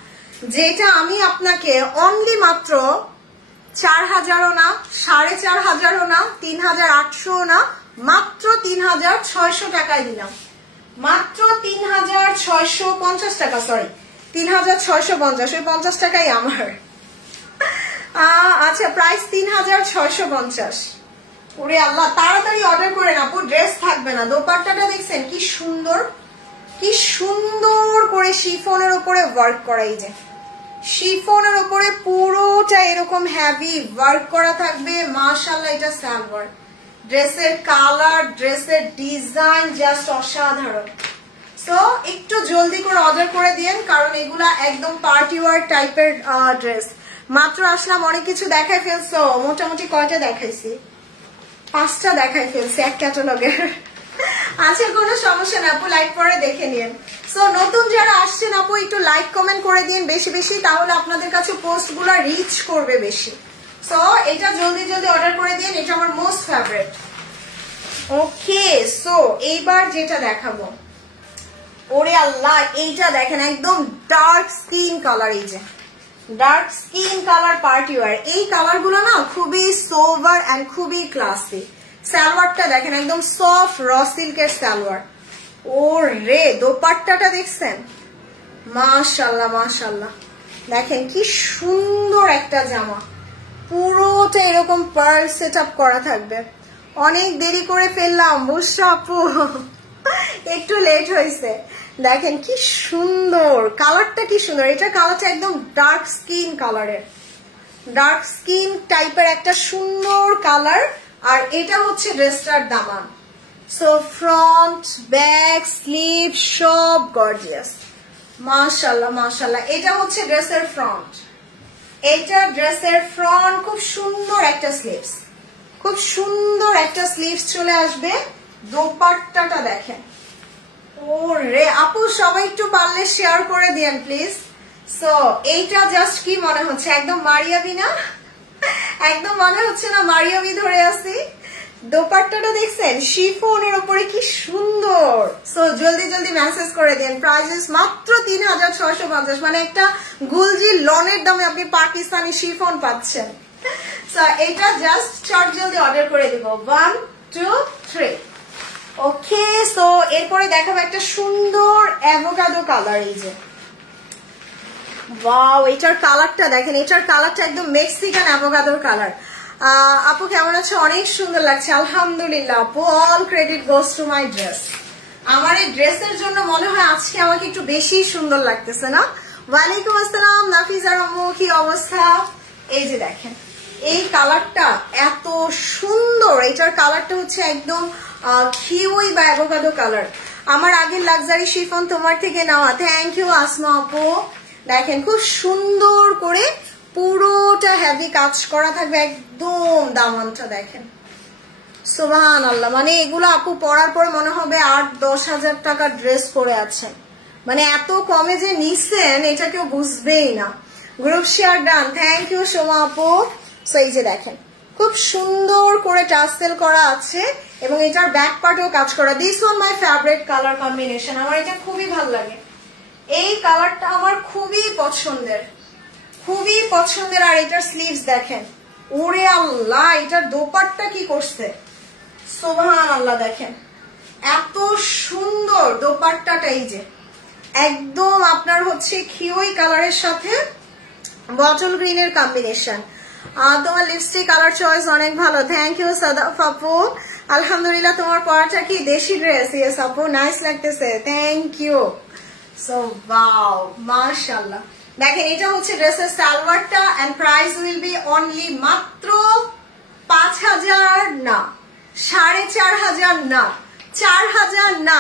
যেটা আমি আপনাকে অনলি মাত্র 4,000ও না, 4,500ও না, 3,800ও না, মাত্র 3,600 টাকায় দিলাম, মাত্র 3,650 টাকা, সরি 3,650, ওই 50 টাকাই আমার। আচ্ছা, প্রাইস 3,650। ওরে আল্লাহ, তাড়াতাড়ি অর্ডার করেন আপু, ড্রেস থাকবে না। দোপাট্টাটা দেখছেন কি সুন্দর, কি সুন্দর করে শিফনের উপরে ওয়ার্ক করা, এই যে শিফনের উপরে পুরোটা এরকম হেভি ওয়ার্ক করা থাকবে। মাশাআল্লাহ, এটা সালোয়ার, ড্রেসের কালার, ড্রেসের ডিজাইন জাস্ট অসাধারণ। সো একটু জলদি করে অর্ডার করে দিয়েন, কারণ এগুলা একদম পার্টি ওয়্যার টাইপের ড্রেস। মাত্র আসলাম, অনেক কিছু দেখাই ফেলছো, মোটামুটি কয়টা দেখাইছি, 5টা দেখাই ফেলছি এক ক্যাটালগের। আচ্ছা, কোনো সমস্যা না আপু, লাইক পরে দেখে নিন। সো নতুন যারা আসছেন আপু একটু লাইক কমেন্ট করে দিন বেশি বেশি, তাহলে আপনাদের কাছে পোস্টগুলো রিচ করবে বেশি। সো এটা জলদি জলদি অর্ডার করে দিন, এটা আমার মোস্ট ফেভারিট। ওকে, সো এইবার যেটা দেখাবো, ওরে আল্লাহ, এইটা দেখেন একদম ডার্ক স্কিন কালার, এই যে dark skin colour party wear. এই কালার গুলো না খুবই সোভার এন্ড খুবই ক্লাসি। সালোয়ারটা দেখেন একদম সফট র সিল্কের সালোয়ার। ওরে দোপাট্টাটা দেখছেন, মাশাআল্লাহ মাশাআল্লাহ, দেখেন কি সুন্দর একটা জামা, পুরোটা এরকম পার্ল সেট আপ করা থাকবে। অনেক দেরি করে ফেললাম বুঝছো আপু, একটু লেট হয়েছে। দেখেন কি সুন্দর কালারটা, কি সুন্দর। এটা কালারটা একদম ডার্ক স্কিন কালারের, ডার্ক স্কিন টাইপের একটা সুন্দর কালার। আর এটা হচ্ছে ড্রেসটার দামান। সো ফ্রন্ট ব্যাক স্লিভ সব গর্জিয়াস, মাশাআল্লাহ মাশাআল্লাহ। এটা হচ্ছে ড্রেসের ফ্রন্ট, এটা ড্রেসের ফ্রন্ট। খুব সুন্দর একটা স্লিভস, খুব সুন্দর একটা স্লিভস চলে আসবে। দোপাট্টাটা দেখেন, ওরে আপু সবাই একটু পারলে শেয়ার করে দিয়েন প্লিজ। সো এইটা জাস্ট কি মনে হচ্ছে, একদম মারিয়াবি না? একদম মনে হচ্ছে না মারিয়ামি ধরে আছি। দোপাট্টাটা দেখছেন শিফনের উপরে কি সুন্দর। সো জলদি জলদি মেসেজ করে দেন। প্রাইস মাত্র 3650, মানে একটা গুলজি লনের দামে আপনি পাকিস্তানি শিফন পাচ্ছেন। সো এটা জাস্ট চট জলদি অর্ডার করে দিব। 1 2 3। ওকে, সো এরপরে দেখাবো একটা সুন্দর অ্যাভোকাডো কালার। এই যে ওয়াও, এটার কালারটা দেখেন, এটার কালারটা একদম মেক্সিকান অ্যাভোকাডোর কালার। আপু কেমন আছে? অনেক সুন্দর লাগছে আলহামদুলিল্লাহ আপু। All credit goes to my dress. আমার এই ড্রেসের জন্য মনে হয় আজকে আমাকে একটু বেশি সুন্দর লাগতেছে না? ওয়ালাইকুম আসসালাম নাফিজার আম্মু, কি অবস্থা? এই যে দেখেন এই কালারটা এত সুন্দর। এটার কালারটা হচ্ছে একদম কিউই বা অ্যাভোকাডো কালার। আমার আগের লাক্সারি শিফন তোমার থেকে নেওয়া। থ্যাংক ইউ আসমা আপু। দেখেন খুব সুন্দর করে পুরোটা হেভি কাজ করা থাকবে, একদম দামানটা দেখেন সুবহানাল্লাহ। মানে এগুলো আপু পরার পর মনে হবে 8-10 হাজার টাকার ড্রেস পরে আছেন, মানে এত কমে যে নিছেন এটা কেউ বুঝবেই না। Group share done, thank you Soma আপু। সো এই যে দেখেন খুব সুন্দর করে টাসেল করা আছে এবং এটার ব্যাক পার্টেও কাজ করা। This one my favourite colour combination, আমার এটা খুবই ভালো লাগে। এই কালারটা আমার খুবই পছন্দের, খুবই পছন্দের। আর এটার স্লিভস দেখেন, ওরে আল্লাহ এটার দোপাট্টা কি করছে সুবহানাল্লাহ। দেখেন এত সুন্দর দোপাট্টাটা, এই যে একদম আপনার হচ্ছে খিউই কালারের সাথে বটল গ্রিনের কম্বিনেশন। তোমার লিপস্টিক কালার চয়েস অনেক ভালো, থ্যাংক ইউ সাদাফ আপু। আলহামদুলিল্লাহ তোমার পরাটা কি দেশি ড্রেস? ইয়েস আপু, নাইস লাগতেছে, থ্যাংক ইউ। সো ওয়াও মাশাআল্লাহ। দেখেন এটা হচ্ছে ড্রেসের সালোয়ারটা and price will be only মাত্র 5000 না, 4500 না, 4000 না,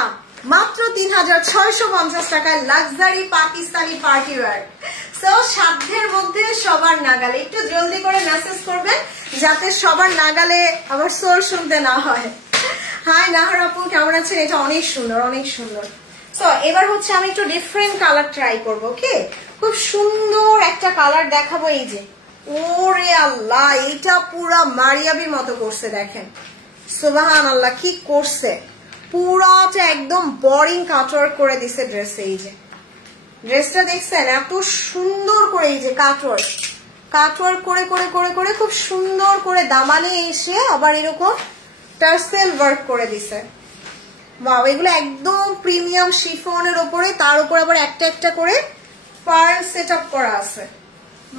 মাত্র 3650 টাকায় luxury Pakistani party wear. So সাধ্যের মধ্যে সবার নাগালে। একটু জলদি করে মেসেজ করবেন যাতে সবার নাগালে আবার সোল শুনতে না হয়। হাই নাহার আপু কেমন আছেন? এটা অনেক সুন্দর, অনেক সুন্দর। সো এবার হচ্ছে আমি একটু ডিফারেন্ট কালার ট্রাই করবো। ওকে, খুব সুন্দর একটা কালার দেখাবো। এই যে ওরে আল্লাহ, এটা পুরা মারিয়াবির মতো করছে। দেখেন সুবহানাল্লাহ কি করছে, পুরাটা একদম বোরিং কাটওয়ার্ক করে দিছে ড্রেসে। এই যে ড্রেসটা দেখছেন এত সুন্দর করে, এই যে কাটওয়ার্ক করে করে করে করে খুব সুন্দর করে দামানে এসে আবার এরকম টার্সেল ওয়ার্ক করে দিছে। ওয়াও, এগুলো একদম প্রিমিয়াম শিফনের উপরে, তার উপর আবার একটা একটা করে পার্ল সেটআপ করা আছে।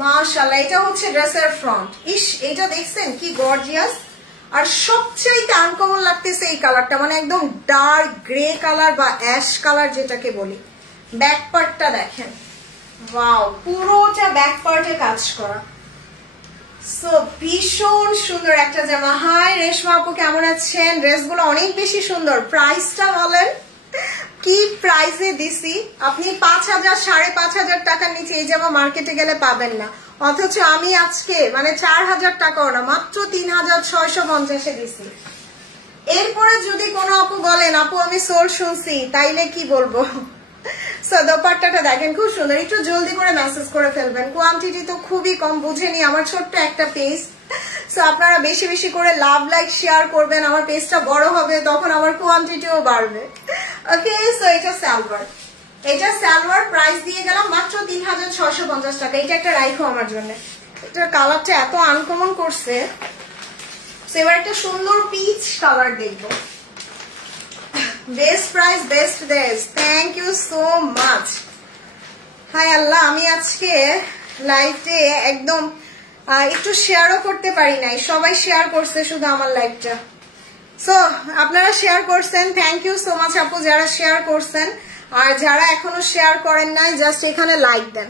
মাশাআল্লাহ, এটা হচ্ছে ড্রেসের ফ্রন্ট। ইস, এটা দেখছেন কি গর্জিয়াস। আর সবচেয়ে আনকমন লাগতেছে এই কালারটা, মানে একদম ডার্ক গ্রে কালার বা অ্যাশ কালার যেটাকে বলি। ব্যাক পার্টটা দেখেন, ওয়াও পুরোটা ব্যাক পার্টে কাজ করা। সো ভীষণ সুন্দর একটা জামা। হাই রেশমা আপু কেমন আছেন? ড্রেসগুলো অনেক বেশি সুন্দর। প্রাইসটা বলেন কি প্রাইসে দিছি? আপনি 5000 5500 টাকার নিচে এই জামা মার্কেটে গেলে পাবেন না, অথচ আমি আজকে মানে 4000 টাকাও না, মাত্র 3650 দিছি। এরপরে যদি কোনো আপু বলেন আপু আমি সোল শুনছি, তাইলে কি বলবো? সো দোপাট্টাটা দেখেন খুব সুন্দর। একটু জলদি করে মেসেজ করে ফেলবেন, কোয়ান্টিটি তো খুবই কম, বুঝেনি আমার ছোট্ট একটা পেজ। সো আপনারা বেশি বেশি করে লাভ লাইক শেয়ার করবেন, আমার পেজটা বড় হবে, তখন আমার কোয়ান্টিটিও বাড়বে। ওকে, সো এটা সালোয়ার, এটা সালোয়ার প্রাইস দিয়ে গেলাম মাত্র 3650 টাকা। এটা একটা রাইখো আমার জন্য, এটার কালারটা এত আনকমন করছে। সো এবার একটা সুন্দর পিচ কালার দেখবো। Best price best dress, thank you so much. Hi Allah, আমি আজকে লাইভে একদম একটু শেয়ারও করতে পারি নাই, সবাই শেয়ার করছে শুধু আমার লাইভটা। সো আপনারা শেয়ার করছেন, থ্যাংক ইউ সো মাচ আপু যারা শেয়ার করছেন। আর যারা এখনো শেয়ার করেন নাই জাস্ট এখানে লাইক দেন।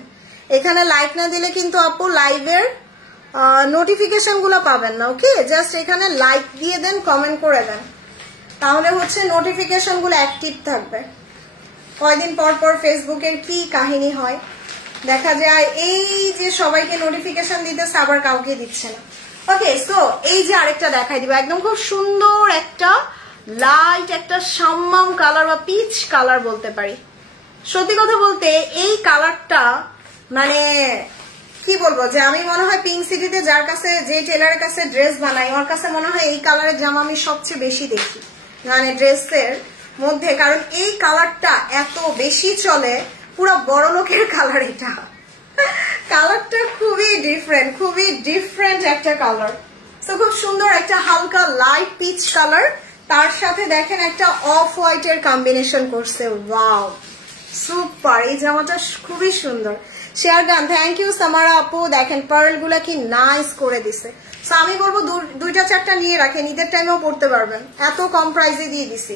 এখানে লাইক না দিলে কিন্তু আপু লাইভের নোটিফিকেশন গুলো পাবেন না। ওকে, জাস্ট এখানে লাইক দিয়ে দেন, কমেন্ট করে দেন, তাহলে হচ্ছে নোটিফিকেশন গুলো অ্যাক্টিভ থাকবে। কয়দিন পর পর ফেসবুকের কি কাহিনী হয় দেখা যায়, এই যে সবাইকে নোটিফিকেশন দিতেছে আবার কাউকে দিচ্ছে না। ওকে, সো এই যে আরেকটা দেখাই দিব, একদম খুব সুন্দর একটা লাইট একটা সাম্মাম কালার বা পিচ কালার বলতে পারি। সত্যি কথা বলতে এই কালারটা মানে কি বলবো যে আমি মনে হয় পিঙ্ক সিটিতে যার কাছে যে টেলারের কাছে ড্রেস বানাই ওর কাছে মনে হয় এই কালারের জামা আমি সবচেয়ে বেশি দেখি মানে ড্রেসের মধ্যে, কারণ এই কালারটা এত বেশি চলে, পুরো বড় লোকের কালার। এটা কালারটা খুবই ডিফারেন্ট একটা কালার। তো খুব সুন্দর একটা হালকা লাইট পিচ কালার, তার সাথে দেখেন একটা অফ হোয়াইট এর কম্বিনেশন করছে। ওয়াও সুপার, এই জামাটা খুবই সুন্দর। শেয়ার গান, থ্যাংক ইউ সামারা আপু। দেখেন পার্ল গুলা কি নাইস করে দিছে। তো আমি বলবো দুইটা চারটা নিয়ে রাখেন, ঈদের টাইমেও পড়তে পারবেন, এত কম প্রাইসে দিয়ে দিছি।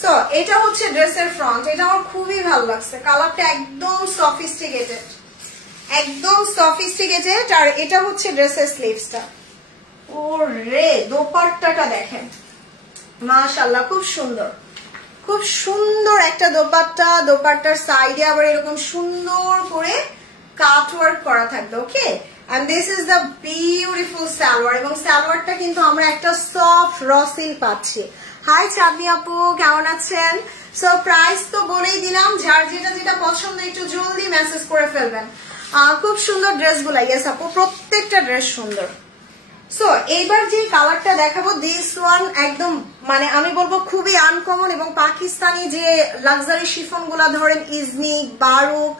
সো এটা হচ্ছে ড্রেসের ফ্রন্ট, এটা আমার খুবই ভালো লাগছে, কালারটা একদম সফিস্টিকেটেড, আর এটা হচ্ছে ড্রেসের স্লিভসটা। ওরে দোপাট্টাটা দেখেন, মাশাআল্লাহ খুব সুন্দর একটা দোপাট্টা। দোপাট্টার সাইডে আবার এরকম সুন্দর করে কাট ওয়ার্ক করা থাকবে। ওকে, and this is the beautiful salwar, এবং সালোয়ারটা কিন্তু আমরা একটা সফট র সিল্ক পাচ্ছি। হাই চাঁদনি আপু, কেমন আছেন? সো প্রাইস তো বলেই দিলাম, যার যেটা পছন্দ একটু জলদি মেসেজ করে ফেলবেন। খুব সুন্দর ড্রেসগুলা, ইয়েস আপু প্রত্যেকটা ড্রেস সুন্দর। সো এইবার যে কালারটা দেখাবো, দিস ওয়ান একদম মানে আমি বলবো খুবই আনকমন, এবং পাকিস্তানি যে লাক্সারি শিফন গুলা ধরেন ইজনিক, বারুক,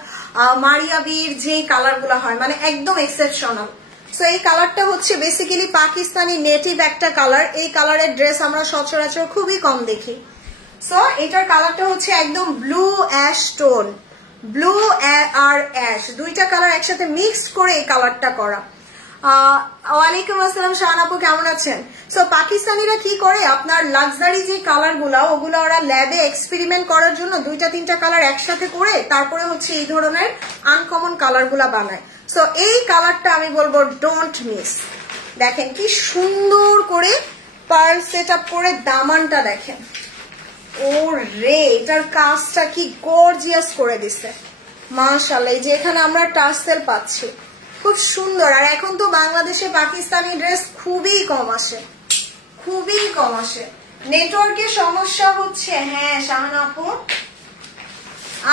মারিয়াবির যে কালার গুলা হয় মানে একদম এক্সেপশনাল। সো এই কালারটা হচ্ছে বেসিক্যালি পাকিস্তানি নেটিভ একটা কালার। এই কালারের ড্রেস আমরা সচরাচর খুবই কম দেখি। সো এটার কালারটা হচ্ছে একদম ব্লু অ্যাশ টোন, ব্লু আর অ্যাশ দুইটা কালার একসাথে মিক্স করে এই কালারটা করা। ওয়ালাইকুম আসসালাম শাহান আপু, কেমন আছেন? সো পাকিস্তানিরা কি করে, আপনার লাক্সারি যে কালার গুলা ওগুলো ওরা ল্যাবে এক্সপেরিমেন্ট করার জন্য দুইটা তিনটা কালার একসাথে করে তারপরে হচ্ছে এই ধরনের আনকমন কালার গুলা বানায়। সো এই কালারটা আমি বলবো ডোন্ট মিস। দেখেন কি সুন্দর করে পার্ল সেট আপ করে দামানটা দেখেন, ও রে এটার কাজটা কি গর্জিয়াস করে দিছে মাশাআল্লাহ। এই যে এখানে আমরা টার্সেল পাচ্ছি, খুব সুন্দর। আর এখন তো বাংলাদেশে পাকিস্তানি ড্রেস খুবই কম আসে, নেটওয়ার্কের সমস্যা হচ্ছে। হ্যাঁ শাহানা আপু,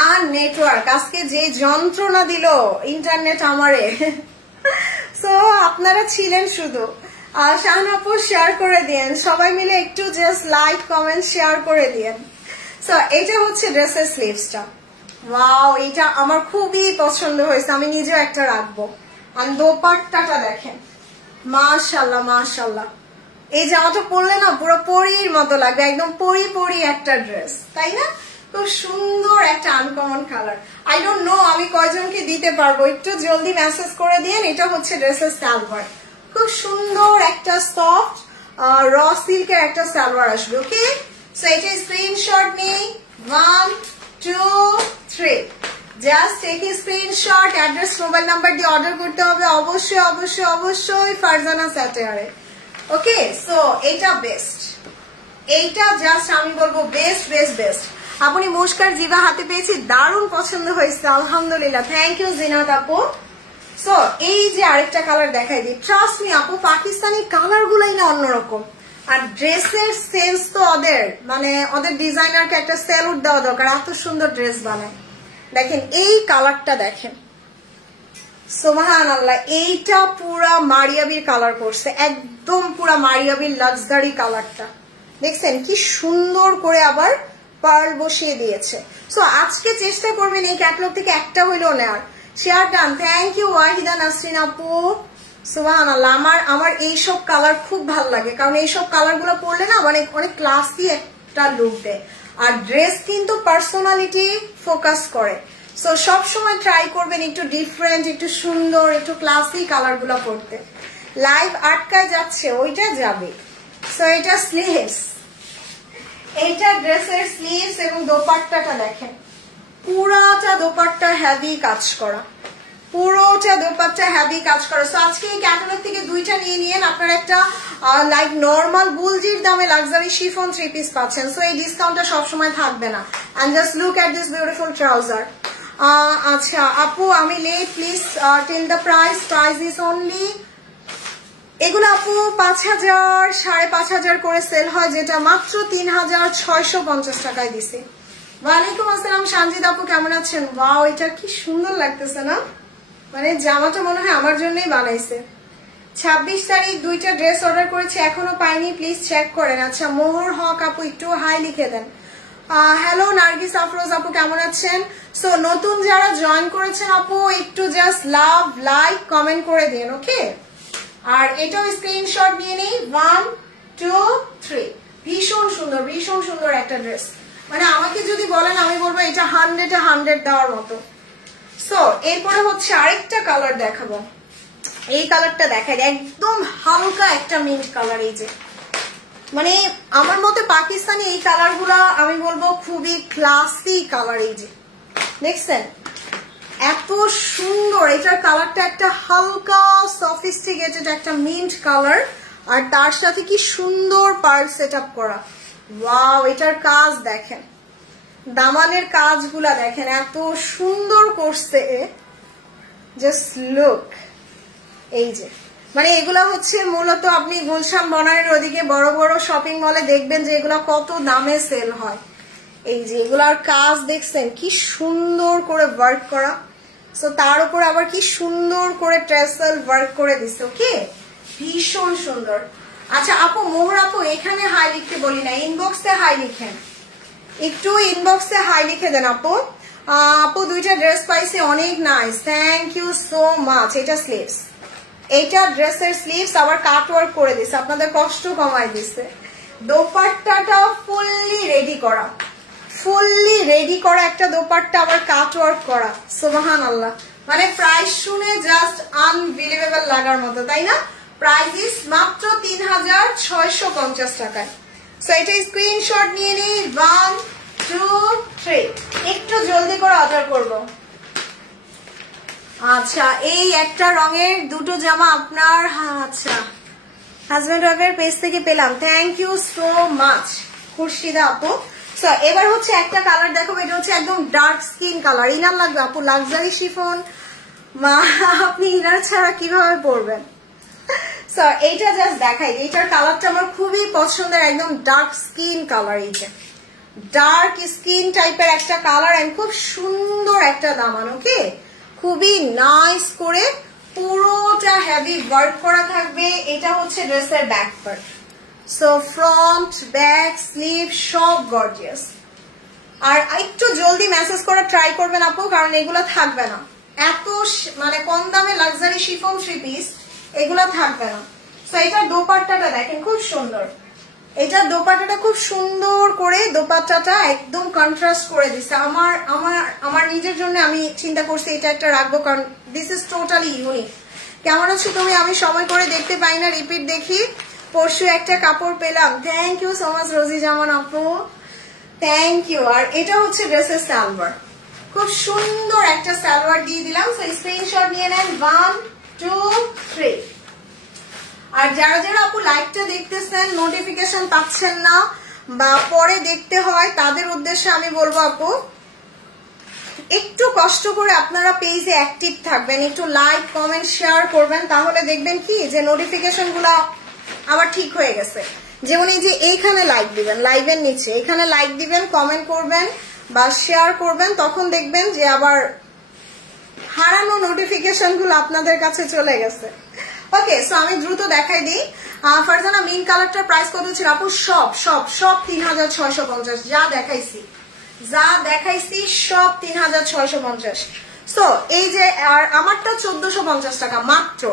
আর নেটওয়ার্ক আজকে যে যন্ত্রণা দিল ইন্টারনেট আমারে। সো আপনারা ছিলেন শুধু। শাহানা আপু শেয়ার করে দিয়েন, সবাই মিলে একটু জাস্ট লাইক কমেন্ট শেয়ার করে দিয়েন। সো এটা হচ্ছে ড্রেসের স্লিভসটা। ওয়াও, এটা আমার খুবই পছন্দ হয়েছে, আমি নিজেও একটা রাখবো। আর দোপাট্টাটা দেখেন, মাশাআল্লাহ। এই জামাটা পরলে না পুরো পরীর মতো লাগবে, একদম পরি একটা ড্রেস, তাই না? খুব সুন্দর একটা uncommon colour. I don't know আমি কয়জনকে দিতে পারবো, একটু জলদি মেসেজ করে দিয়েন। এটা হচ্ছে ড্রেসের সালোয়ার, খুব সুন্দর একটা সফট র সিল্কের একটা সালোয়ার আসবে। ওকে, সো এটা স্ক্রিনশট নেই, 1 2 3, just take a screenshot, address mobile number দিয়ে অর্ডার করতে হবে অবশ্যই ফারজানা স্যাটেয়ারে। ওকে, সো এটা বেস্ট, এইটা জাস্ট আমি বলবো বেস্ট। আপনি মুস্কার জিবা হাতে পেয়েছি, দারুণ পছন্দ হয়েছে আলহামদুলিল্লাহ, থ্যাংক ইউ জিনাত আপু। সো এই যে আরেকটা কালার দেখাই দিই, ট্রাস্ট মি আপু পাকিস্তানি কালার গুলাই না অন্যরকম, আর ড্রেসের সেন্স তো ওদের ডিজাইনারকে একটা স্যালুট দেওয়া দরকার, এত সুন্দর ড্রেস বানায়। দেখেন এই কালারটা দেখেন, সুবহানাল্লাহ, এইটা পুরা মারিয়াবির কালার করছে, একদম পুরা মারিয়াবির লাক্সারি কালারটা দেখছেন কি সুন্দর করে আবার পার্ল বসিয়ে দিয়েছে। সো আজকে চেষ্টা করবেন এই ক্যাটালগ থেকে একটা হইলেও নেওয়ার। Share done, thank you Wahida Nasrin আপু। সুবহানাল্লাহ, আমার এইসব কালার খুব ভালো লাগে, কারণ এইসব কালার গুলো পরলে না অনেক ক্লাসি একটা লুক দেয়, আর ড্রেস কিন্তু পার্সোনালিটি ফোকাস করে। সো সবসময় ট্রাই করবেন একটু ডিফারেন্ট, একটু সুন্দর, একটু ক্লাসি কালার গুলো পরতে। লাইভ আটকায় যাচ্ছে, ওইটা যাবে। সো এটা স্লিভস, এইটা ড্রেসের স্লিভস, এবং দোপাট্টাটা দেখেন পুরোটা দোপাট্টা হেভি কাজ করা, সো আজকে এই ক্যাটালগ থেকে দুইটা নিয়ে নিয়েন, আপনার একটা লাইক নর্মাল বুলজির দামে লাক্সারি শিফন 3 পিস পাচ্ছেন। সো এই ডিসকাউন্টটা সবসময় থাকবে না। And just look at this beautiful trouser. আচ্ছা আপু আমি late, please tell the price is only, এগুলো আপু 5000 5500 করে সেল হয়, যেটা মাত্র 3650 টাকায় দিছে। ওয়ালাইকুম আসসালাম সঞ্জিত আপু, কেমন আছেন? ওয়াও, এটা কি সুন্দর লাগতেছে না, মানে জামাটা মনে হয় আমার জন্যই বানাইছে। 26 তারিখ 2টা ড্রেস অর্ডার করেছি, এখনো পাইনি, প্লিজ চেক করেন। আচ্ছা মোহর হক আপু একটু হাই লিখে দেন। হ্যালো নার্গিস আফরোজ আপু কেমন আছেন? সো নতুন যারা জয়েন করেছেন আপু একটু জাস্ট লাভ লাইক কমেন্ট করে দিন, ওকে? আর এটাও স্ক্রিনশট নিয়ে নেই। 1 2 3 ভীষণ সুন্দর, ভীষণ সুন্দর একটা ড্রেস। মানে আমাকে যদি বলেন আমি বলবো এটা 100-এ 100 দেওয়ার মতো। সো এরপরে হচ্ছে আরেকটা কালার দেখাবো। এই কালারটা দেখাই, একদম হালকা একটা মিন্ট কালার। এই যে মানে আমার মতে পাকিস্তানি এই কালার গুলা আমি বলবো খুবই ক্লাসি কালার। এই যে দেখছেন এত সুন্দর, এটার কালারটা একটা হালকা সফিস্টিকেটেড একটা মিন্ট কালার, আর তার সাথে কি সুন্দর পার্ল সেট আপ করা। ওয়াও, এটার কাজ দেখেন, দামানের কাজগুলা দেখেন এত সুন্দর করছে। জাস্ট লুক, এই যে মানে এগুলা হচ্ছে মূলত আপনি গুলশান বনারের ওদিকে বড় বড় শপিং মলে দেখবেন যে এগুলা কত দামে সেল হয়। এই যে এগুলার কাজ দেখছেন কি সুন্দর করে ওয়ার্ক করা। সো তার উপর আবার কি সুন্দর করে ট্রেসেল ওয়ার্ক করে দিছে। ওকে, ভীষণ সুন্দর। আচ্ছা আপু মোহর আপু এখানে হাই লিখতে বলি না, ইনবক্সে হাই লিখেন, একটু ইনবক্সে হাই লিখে দেন আপু। আপু 2টা ড্রেস পাইছে, অনেক nice, thank you so much. এটা স্লিভস, এইটা ড্রেসের স্লিভস আবার কাট ওয়ার্ক করে দিছে, আপনাদের কষ্ট কমায় দিছে। দোপাট্টাটা ফুললি রেডি করা, ফুললি রেডি করা একটা দোপাট্টা আবার কাট ওয়ার্ক করা। সুবহানাল্লাহ, মানে প্রাইস শুনে জাস্ট আনবিলিভেবল লাগার মতো, তাই না? প্রাইস ইস মাত্র 3650 টাকায়। সো এটা স্ক্রিনশট নিয়ে নিই। 1 2 3 একটু জলদি করে অর্ডার করব। আচ্ছা এই একটা রঙের দুটো জামা আপনার, আচ্ছা হাজবেন্ড ওয়াইফের পেজ থেকে পেলাম, thank you so much Khurshida আপু। সো এবার হচ্ছে একটা কালার দেখো, এটা হচ্ছে একদম ডার্ক স্কিন কালার। ইনার লাগবে আপু, লাক্সারি শিফন, মা আপনি ইনার ছাড়া কিভাবে পরবেন? সো এইটা জাস্ট দেখাই, এইটার কালারটা আমার খুবই পছন্দের, একদম ডার্ক স্কিন কালার। এইটা ডার্ক স্কিন টাইপের একটা কালার, এন্ড খুব সুন্দর একটা দামান। ওকে, খুবই নাইস করে পুরোটা হেভি ওয়ার্ক করা থাকবে। এটা হচ্ছে ড্রেসের back part. So front back sleeve সব গর্জিয়াস। আর একটু জলদি মেসেজ করা ট্রাই করবেন আপু, কারণ এগুলো থাকবে না। এত মানে কম দামে লাক্সারি শিফন 3 পিস এগুলো থাকবে না। সো এটার দোপাট্টাটা দেখেন খুব সুন্দর, এটার দোপাট্টাটা খুব সুন্দর করে দোপাট্টাটা একদম কন্ট্রাস্ট করে দিচ্ছে। আমার নিজের জন্য আমি চিন্তা করছি এটা একটা রাখবো, কারণ দিস ইজ টোটালি ইউনিক। কেমন আছো তুমি? আমি সময় করে দেখতে পাই না, রিপিট দেখি। পরশু একটা কাপড় পেলাম, থ্যাংক ইউ সো মাচ রোজি জামান আপু, থ্যাংক ইউ। আর এটা হচ্ছে ড্রেসের সালোয়ার, খুব সুন্দর একটা সালোয়ার দিয়ে দিলাম। সো স্ক্রিনশট নিয়ে নেন। 1 2 3। আর যারা যারা আপু লাইভটা দেখতেছেন নোটিফিকেশন পাচ্ছেন না বা পরে দেখতে হয়, তাদের উদ্দেশ্যে আমি বলবো আপু একটু কষ্ট করে আপনারা পেজে অ্যাক্টিভ থাকবেন, একটু লাইক কমেন্ট শেয়ার করবেন, তাহলে দেখবেন কি যে নোটিফিকেশন গুলা আবার ঠিক হয়ে গেছে। যেমন এই যে এইখানে লাইক দিবেন, লাইভের নিচে এখানে লাইক দিবেন, কমেন্ট করবেন বা শেয়ার করবেন, তখন দেখবেন যে আবার হারানো নোটিফিকেশন গুলো আপনাদের কাছে চলে গেছে। ওকে, সো আমি দ্রুত দেখাই দিই। ফারজানা মিন কালারটার প্রাইস কত ছিল আপু? সব 3650, যা দেখাইছি সব 3650। সো এই যে আর আমারটা 1450 টাকা মাত্র।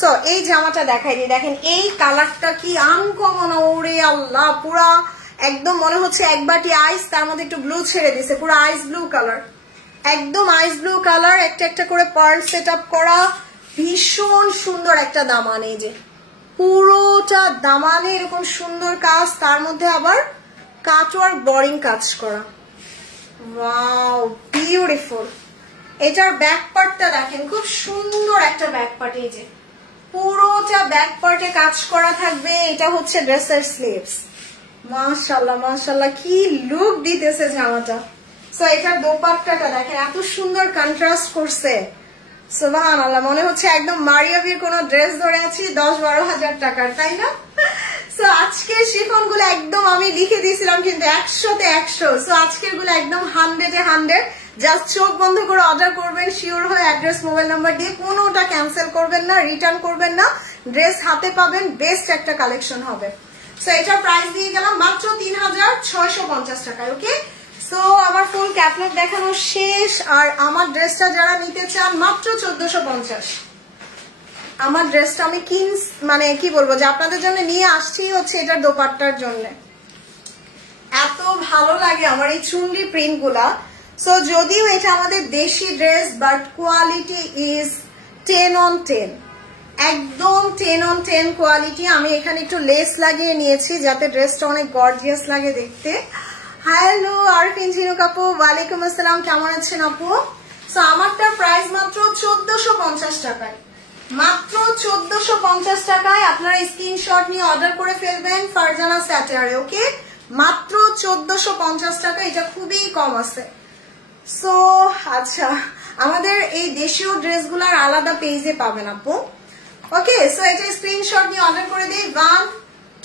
সো এই জামাটা দেখাই দিই, দেখেন এই কালারটা কি আনকমন, ওরে আল্লাহ, পুরা একদম মনে হচ্ছে এক বাটি আইস, তার মধ্যে একটু ব্লু ছেড়ে দিছে, পুরো আইস ব্লু কালার, একদম আইস ব্লু কালার, একটা একটা করে পার্ল সেট আপ করা, ভীষণ সুন্দর একটা দামান। এই যে পুরোটা দামানে এরকম সুন্দর কাজ, তার মধ্যে আবার কাটওয়ার্ক বোরিং কাজ করা। Wow, beautiful. এটার ব্যাক পার্টটা দেখেন, খুব সুন্দর একটা ব্যাক পার্ট। এই যে পুরোটা ব্যাক পার্টে কাজ করা থাকবে। এটা হচ্ছে ড্রেসের স্লিভস। মাশাআল্লাহ মাশাআল্লাহ, কি লুক দিতেছে জামাটা। সো এটার দোপাট্টাটা দেখেন এত সুন্দর কন্ট্রাস্ট করছে, সুবহানাল্লাহ, মনে হচ্ছে একদম মারিয়াবির কোন ড্রেস ধরে আছি 10-12 হাজার টাকার, তাই না? সো আজকের শিফন গুলো একদম আমি লিখে দিয়েছিলাম কিন্তু 100-তে 100। সো আজকের গুলো একদম 100-এ 100। জাস্ট চোখ বন্ধ করে অর্ডার করবেন, শিওর হয়ে অ্যাড্রেস মোবাইল নাম্বার দিয়ে, কোনোটা ক্যান্সেল করবেন না, রিটার্ন করবেন না, ড্রেস হাতে পাবেন, বেস্ট একটা কালেকশন হবে। সো এটার প্রাইস দিয়ে গেলাম মাত্র 3650 টাকায়। ওকে, সো আমার ফুল ক্যাটালগ দেখানো শেষ। আর আমার ড্রেসটা যারা নিতে চান মাত্র 1450। আমার ড্রেসটা আমি মানে কি বলবো যে আপনাদের জন্য নিয়ে আসছি হচ্ছে এটার দোপাট্টার জন্য। এত ভালো লাগে আমার এই চুনরি প্রিন্ট গুলা। সো যদিও এটা আমাদের দেশি dress, but quality is 10 on 10, একদম 10 on 10 কোয়ালিটি। আমি এখানে একটু লেস লাগিয়ে নিয়েছি যাতে ড্রেসটা অনেক গর্জিয়াস লাগে দেখতে। হ্যালো আরফিন ঝিনুক আপু, ওয়ালাইকুম আসসালাম, কেমন আছেন আপু? সো আমারটার প্রাইস মাত্র 1450 টাকায়, মাত্র 1450 টাকায়। আপনারা স্ক্রিনশট নিয়ে অর্ডার করে ফেলবেন ফারজানা স্যাটারে। ওকে, মাত্র 1450 টাকা, এটা খুবই কম আছে। সো আচ্ছা, আমাদের এই দেশীয় ড্রেসগুলোর আলাদা পেজে পাবেন আপু। ওকে, সো এটা স্ক্রিনশট নিয়ে অর্ডার করে দিই। 1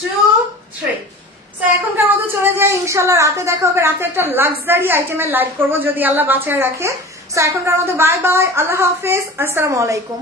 2 3। সো এখনকার মতো চলে যাই, ইনশাল্লাহ রাতে দেখা হবে। রাতে একটা লাক্সারি আইটেমের লাইভ করবো যদি আল্লাহ বাঁচায় রাখে। সো এখনকার মতো বাই বাই, আল্লাহ হাফেজ, আসসালামু আলাইকুম।